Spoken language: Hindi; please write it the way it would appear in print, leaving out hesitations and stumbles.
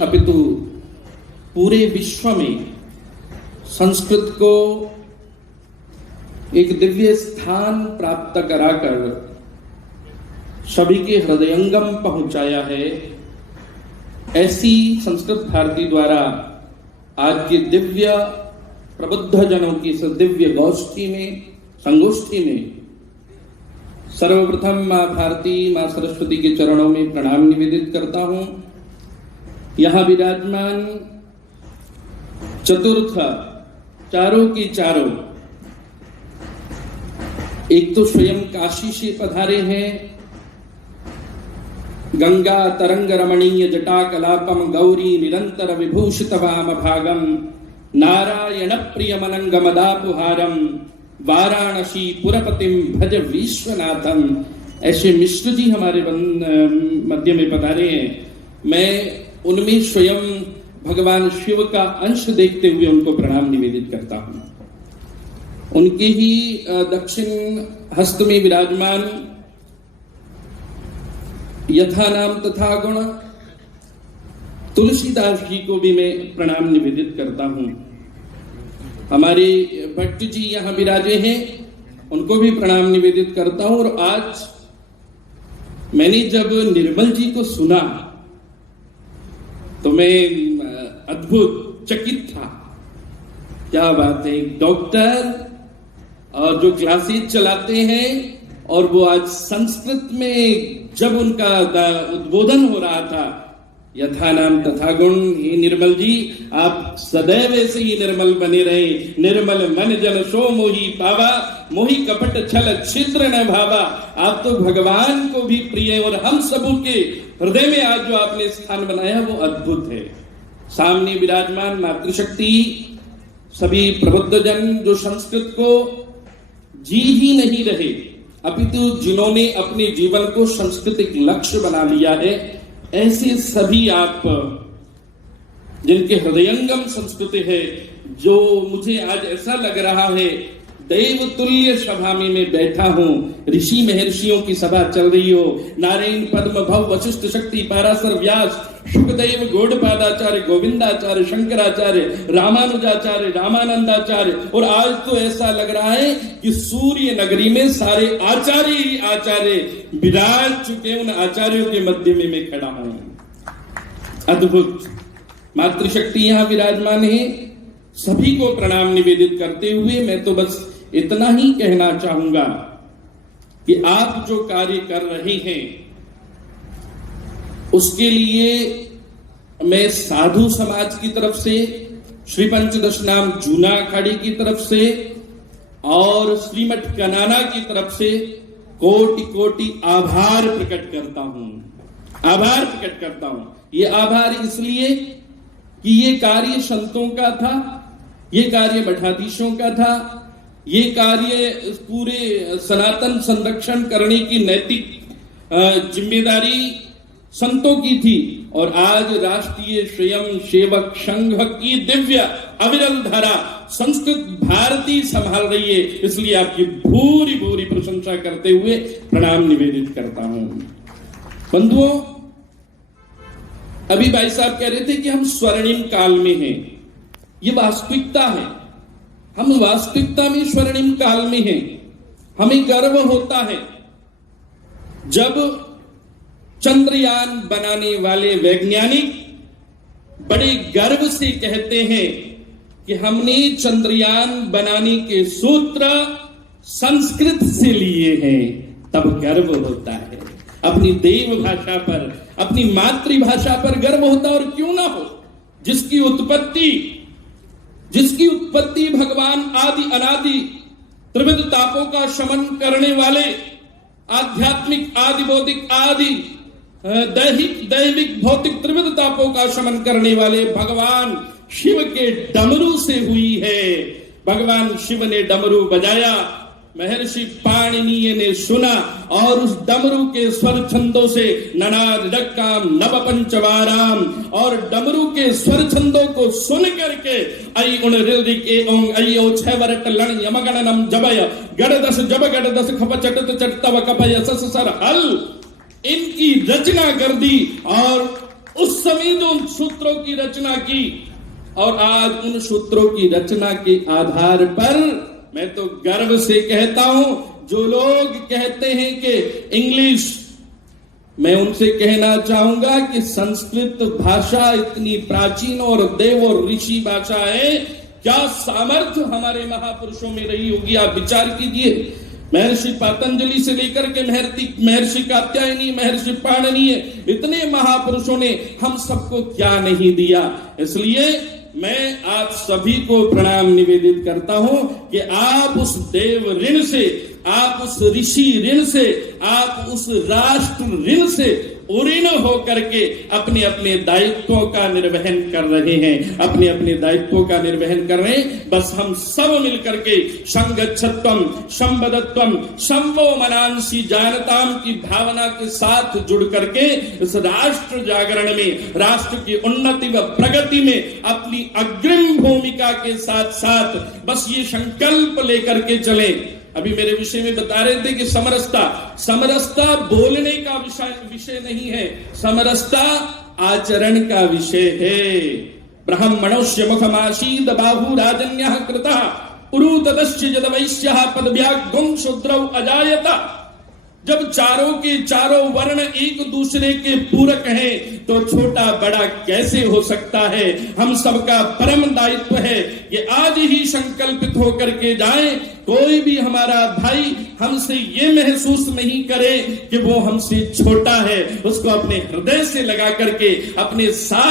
अपितु पूरे विश्व में संस्कृत को एक दिव्य स्थान प्राप्त कराकर सभी के हृदयंगम पहुंचाया है। ऐसी संस्कृत भारती द्वारा आज के दिव्य प्रबुद्ध जनों की इस दिव्य संगोष्ठी में सर्वप्रथम मां भारती, मां सरस्वती के चरणों में प्रणाम निवेदित करता हूं। यहां विराजमान चतुर्थ चारों की चारों, एक तो स्वयं काशी से पधारे हैं, गंगा तरंग रमणीय जटा कलापम गौरी निरंतर विभूषित वाम भागम नारायण प्रिय मनंग मदापुहारम वाराणसी पुरपतिम भज विश्वनाथम। ऐसे मिश्र जी हमारे मध्य में पधारे हैं। मैं उनमें स्वयं भगवान शिव का अंश देखते हुए उनको प्रणाम निवेदित करता हूं। उनके ही दक्षिण हस्त में विराजमान यथा नाम तथा गुण तुलसीदास जी को भी मैं प्रणाम निवेदित करता हूं। हमारे भट्ट जी यहां विराजे हैं, उनको भी प्रणाम निवेदित करता हूं। और आज मैंने जब निर्मल जी को सुना तो मैं अद्भुत चकित था। क्या बात है, एक डॉक्टर और जो क्लासेस चलाते हैं, और वो आज संस्कृत में जब उनका उद्बोधन हो रहा था, यथा नाम तथा गुण। हे निर्मल जी, आप सदैव ऐसे ही निर्मल बने रहे। निर्मल मन जन सो मोही पावा, मोही कपट छल छिद्र न भावा। आप तो भगवान को भी प्रिय, और हम सबों के हृदय में आज जो आपने स्थान बनाया वो अद्भुत है। सामने विराजमान मातृशक्ति, सभी प्रबुद्ध जन जो संस्कृत को जी ही नहीं रहे, अपितु जिन्होंने अपने जीवन को सांस्कृतिक लक्ष्य बना लिया है, ऐसे सभी आप जिनके हृदयंगम संस्कृति है, जो मुझे आज ऐसा लग रहा है देव तुल्य सभा में मैं बैठा हूं। ऋषि महर्षियों की सभा चल रही हो, नारायण पद्म भव वशिष्ठ शक्ति पाराशर व्यास शुकदेव गौड़पादाचार्य गोविंदाचार्य शंकराचार्य रामानुजाचार्य रामानंदाचार्य, और आज तो ऐसा लग रहा है कि सूर्य नगरी में सारे आचार्य ही आचार्य विराज चुके। उन आचार्यों के मध्य में मैं खड़ा हूं। अद्भुत मातृशक्ति यहां विराजमान है। सभी को प्रणाम निवेदित करते हुए मैं तो बस इतना ही कहना चाहूंगा कि आप जो कार्य कर रहे हैं उसके लिए मैं साधु समाज की तरफ से, श्री पंचदश नाम जूना अखाड़े की तरफ से और श्रीमठ कनाना की तरफ से कोटि कोटि आभार प्रकट करता हूं। ये आभार इसलिए कि ये कार्य संतों का था, ये कार्य मठाधीशों का था, ये कार्य पूरे सनातन संरक्षण करने की नैतिक जिम्मेदारी संतों की थी, और आज राष्ट्रीय स्वयं सेवक संघ की दिव्य अविरल धारा संस्कृत भारती संभाल रही है। इसलिए आपकी भूरी भूरी प्रशंसा करते हुए प्रणाम निवेदित करता हूं। बंधुओं, अभी भाई साहब कह रहे थे कि हम स्वर्णिम काल में हैं। ये वास्तविकता है, हम वास्तविकता में स्वर्णिम काल में हैं। हमें गर्व होता है जब चंद्रयान बनाने वाले वैज्ञानिक बड़े गर्व से कहते हैं कि हमने चंद्रयान बनाने के सूत्र संस्कृत से लिए हैं। तब गर्व होता है, अपनी देव भाषा पर, अपनी मातृभाषा पर गर्व होता। और क्यों ना हो, जिसकी उत्पत्ति भगवान आदि अनादि त्रिविध तापों का शमन करने वाले, आध्यात्मिक आदि बौद्धिक आदि दैविक भौतिक त्रिविध तापों का शमन करने वाले भगवान शिव के डमरू से हुई है। भगवान शिव ने डमरू बजाया, महर्षि पाणिनीय ने सुना, और उस डमरू के स्वर छंदों से ननाद डक्काम नव पंचवाराम, और डमरू के स्वर छंदों को सुन करके आई उन ऋदिक ए ओंग अयो छवरट लण यमगणनम जबय गड़दस जब गड़दस खप चटत चटतव कपय सस सर हल, इनकी रचना कर दी। और उस समय जो उन सूत्रों की रचना की, और आज उन सूत्रों की रचना के आधार पर मैं तो गर्व से कहता हूं, जो लोग कहते हैं कि इंग्लिश, मैं उनसे कहना चाहूंगा कि संस्कृत भाषा इतनी प्राचीन और देव और ऋषि भाषा है, क्या सामर्थ्य हमारे महापुरुषों में रही होगी, आप विचार कीजिए। महर्षि पतंजलि से लेकर के महर्षि कात्यायनी, महर्षि पाणिनि, इतने महापुरुषों ने हम सबको क्या नहीं दिया। इसलिए मैं आप सभी को प्रणाम निवेदित करता हूं कि आप उस देव ऋण से, आप उस ऋषि ऋण से, आप उस राष्ट्र ऋण से उऋण होकर के अपने अपने दायित्वों का निर्वहन कर रहे हैं, अपने अपने दायित्वों का निर्वहन कर रहे हैं। बस हम सब मिलकर के संगच्छत्वम, संबद्धत्वम, संवो मनांसी जानताम की भावना के साथ जुड़ करके इस राष्ट्र जागरण में, राष्ट्र की उन्नति व प्रगति में अपनी अग्रिम भूमिका के साथ साथ बस ये संकल्प लेकर के चले। अभी मेरे विषय में बता रहे थे कि समरसता बोलने का विषय नहीं है, समरसता आचरण का विषय है। ब्राह्मणोस्य मुखमासीद बाहु राजन्यः कृतः उरुतदस्य यद वैश्यः पदव्यागुं शूद्रौ अजायत। जब चारों के चारों वर्ण एक दूसरे के पूरक हैं तो छोटा बड़ा कैसे हो सकता है। हम सबका परम दायित्व है कि आज ही संकल्पित होकर के जाएं, कोई भी हमारा भाई हमसे ये महसूस नहीं करे कि वो हमसे छोटा है, उसको अपने हृदय से लगा करके अपने साथ